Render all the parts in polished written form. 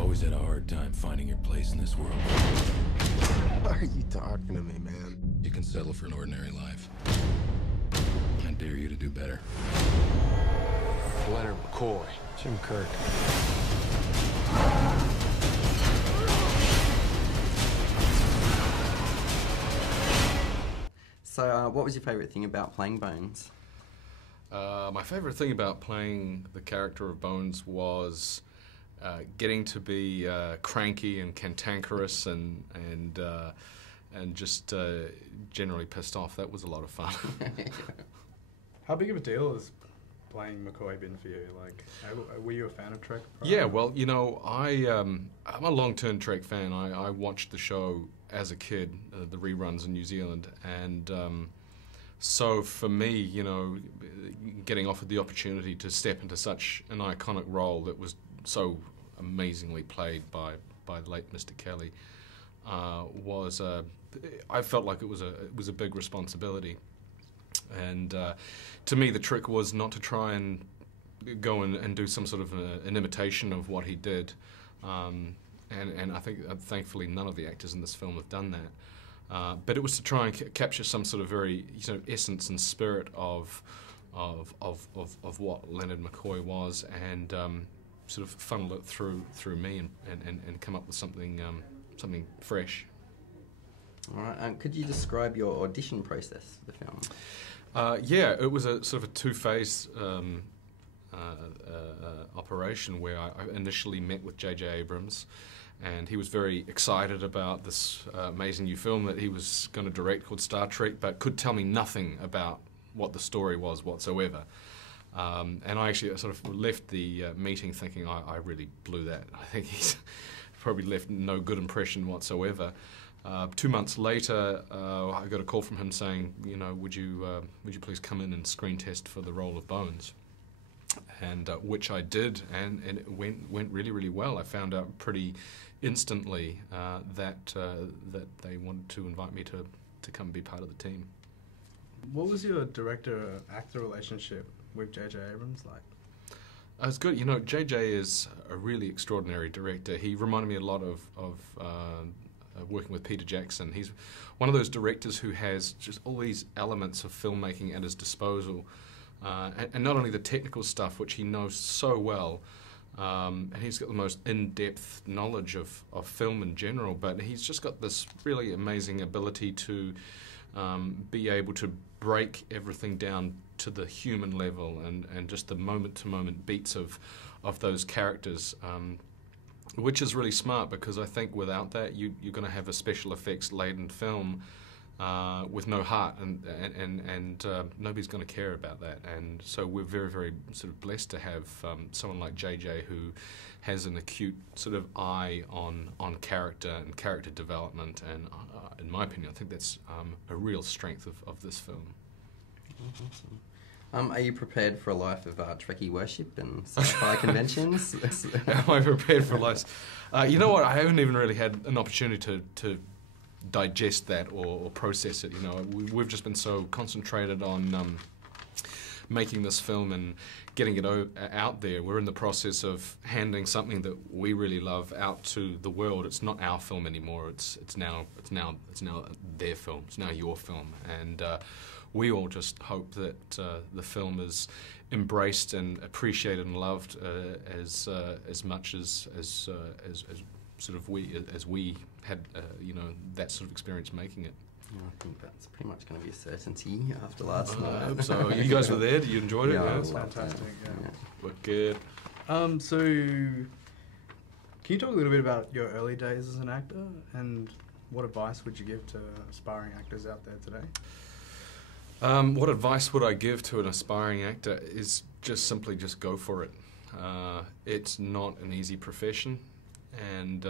always had a hard time finding your place in this world. Why are you talking to me, man? You can settle for an ordinary life. I dare you to do better. Leonard, McCOY, Jim Kirk. So, what was your favourite thing about playing Bones? My favourite thing about playing the character of Bones was getting to be cranky and cantankerous and just generally pissed off. That was a lot of fun. How big of a deal has playing McCoy been for you? Like, were you a fan of Trek prior? Yeah, well, you know, I'm a long-term Trek fan. I watched the show as a kid, the reruns in New Zealand, and so for me, you know, getting offered the opportunity to step into such an iconic role that was so amazingly played by the late Mr. Kelly was I felt like it was a big responsibility, and to me the trick was not to try and go and do some sort of an imitation of what he did, and I think thankfully none of the actors in this film have done that. But it was to try and capture some sort of very, you know, essence and spirit of what Leonard McCoy was, and sort of funnel it through me and come up with something something fresh. All right. Could you describe your audition process for the film? Yeah, it was a sort of a two-phase operation where I initially met with J.J. Abrams, and he was very excited about this amazing new film that he was going to direct called Star Trek, but could tell me nothing about what the story was whatsoever. And I actually sort of left the meeting thinking I really blew that. I think he's probably left no good impression whatsoever. 2 months later, I got a call from him saying, you know, would you please come in and screen test for the role of Bones? And which I did, and it went really, really well. I found out pretty instantly that they wanted to invite me to come be part of the team. What was your director-actor relationship with J.J. Abrams like? It's good. You know, J.J. is a really extraordinary director. He reminded me a lot of working with Peter Jackson. He's one of those directors who has just all these elements of filmmaking at his disposal. And not only the technical stuff, which he knows so well, and he's got the most in-depth knowledge of film in general, but he's just got this really amazing ability to be able to break everything down to the human level and just the moment-to-moment beats of those characters, which is really smart, because I think without that you're going to have a special effects-laden film with no heart, and nobody's going to care about that. And so we're very, very sort of blessed to have someone like JJ who has an acute sort of eye on character and character development, and in my opinion I think that's a real strength of this film. Awesome. Are you prepared for a life of Trekkie worship and sci-fi conventions? Am I prepared for life? You know what, I haven't even really had an opportunity to digest that or process it. You know, we've just been so concentrated on making this film and getting it out there. We're in the process of handing something that we really love out to the world. It's not our film anymore. It's now their film. It's now your film, and we all just hope that the film is embraced and appreciated and loved as much as sort of we had you know, that sort of experience making it. Yeah, I think that's pretty much going to be a certainty after last night. I hope so. You guys were there? You enjoyed it? Yeah, Yeah, I It's loved fantastic. it. Yeah. we're good. So, can you talk a little bit about your early days as an actor, and what advice would you give to aspiring actors out there today? What advice would I give to an aspiring actor is just simply go for it. It's not an easy profession, and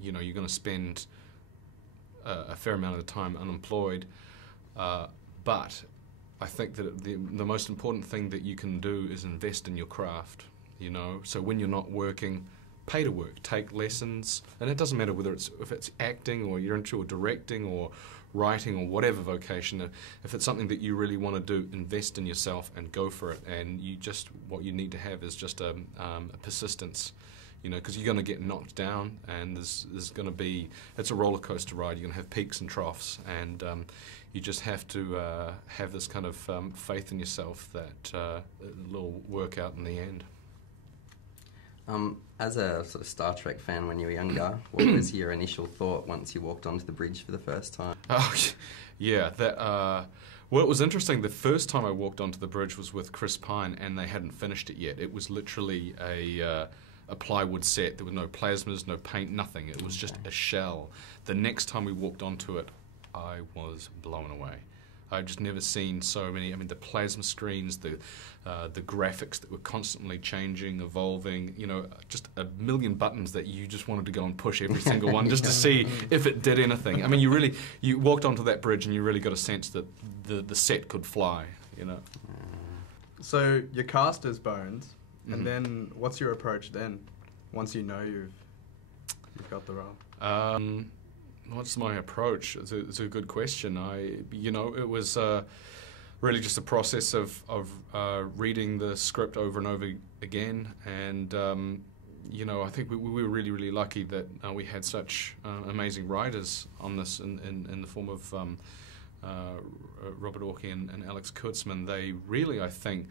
you know, you're going to spend a fair amount of the time unemployed, but I think that the most important thing that you can do is invest in your craft, you know. So when you're not working, pay to work, take lessons, and it doesn't matter whether if it's acting or you're into directing or writing or whatever vocation. If it's something that you really want to do, invest in yourself and go for it. And what you need to have is just a persistence. you know, because you're going to get knocked down, and there's going to be, it's a roller coaster ride. You're going to have peaks and troughs, and you just have to have this kind of faith in yourself that it'll work out in the end. As a sort of Star Trek fan when you were younger, what was your initial thought once you walked onto the bridge for the first time? Oh, yeah, that. Well, it was interesting. The first time I walked onto the bridge was with Chris Pine, and they hadn't finished it yet. It was literally a plywood set. There were no plasmas, no paint, nothing. It was just a shell. The next time we walked onto it, I was blown away. I've just never seen so many. I mean, the plasma screens, the graphics that were constantly changing, evolving. You know, just a million buttons that you just wanted to go and push every single one just to see if it did anything. I mean, you walked onto that bridge and you really got a sense that the set could fly. You know. So you're cast as Bones, and then what's your approach then? Once you know you've got the role. What's my approach? It's a good question. It was really just a process of reading the script over and over again, and I think we were really, really lucky that we had such amazing writers on this in the form of Robert Orkey and Alex Kurtzman. They really, I think,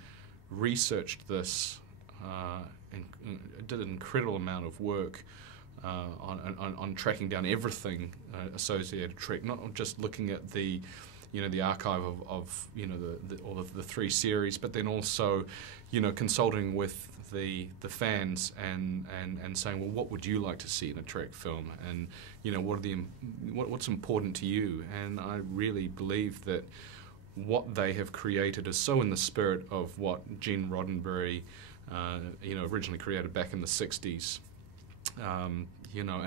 researched this and did an incredible amount of work on tracking down everything associated with Trek, not just looking at the archive of all of the 3 series, but then also, consulting with the fans and saying, well, what would you like to see in a Trek film, and what's important to you? And I really believe that what they have created is so in the spirit of what Gene Roddenberry originally created back in the 60s. And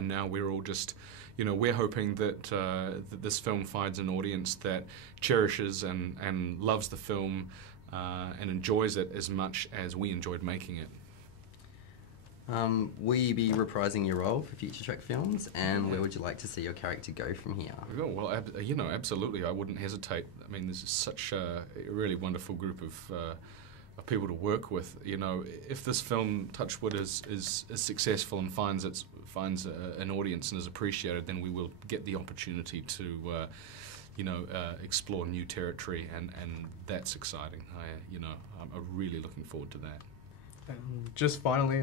now we're all just, we're hoping that that this film finds an audience that cherishes and loves the film and enjoys it as much as we enjoyed making it. Will you be reprising your role for future Trek films, and where would you like to see your character go from here? Oh, well, absolutely. I wouldn't hesitate. I mean, this is such a really wonderful group of people to work with. If this film, Touchwood, is successful and finds an audience and is appreciated, then we will get the opportunity to explore new territory, and that's exciting. I'm really looking forward to that. And just finally,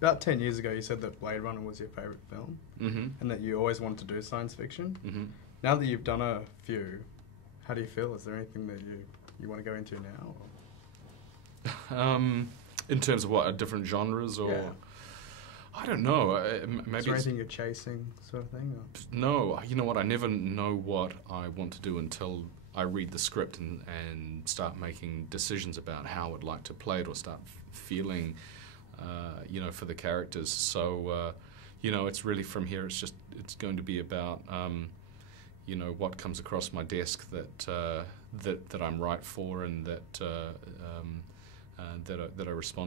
about 10 years ago, you said that Blade Runner was your favourite film, and that you always wanted to do science fiction. Now that you've done a few, how do you feel? Is there anything that you want to go into now? In terms of what, different genres, or I don't know. Maybe is there anything you're chasing, sort of thing? Or? No, you know what? I never know what I want to do until I read the script and start making decisions about how I'd like to play it, or start feeling, for the characters. So, it's really from here. It's going to be about, what comes across my desk that I'm right for, and that I respond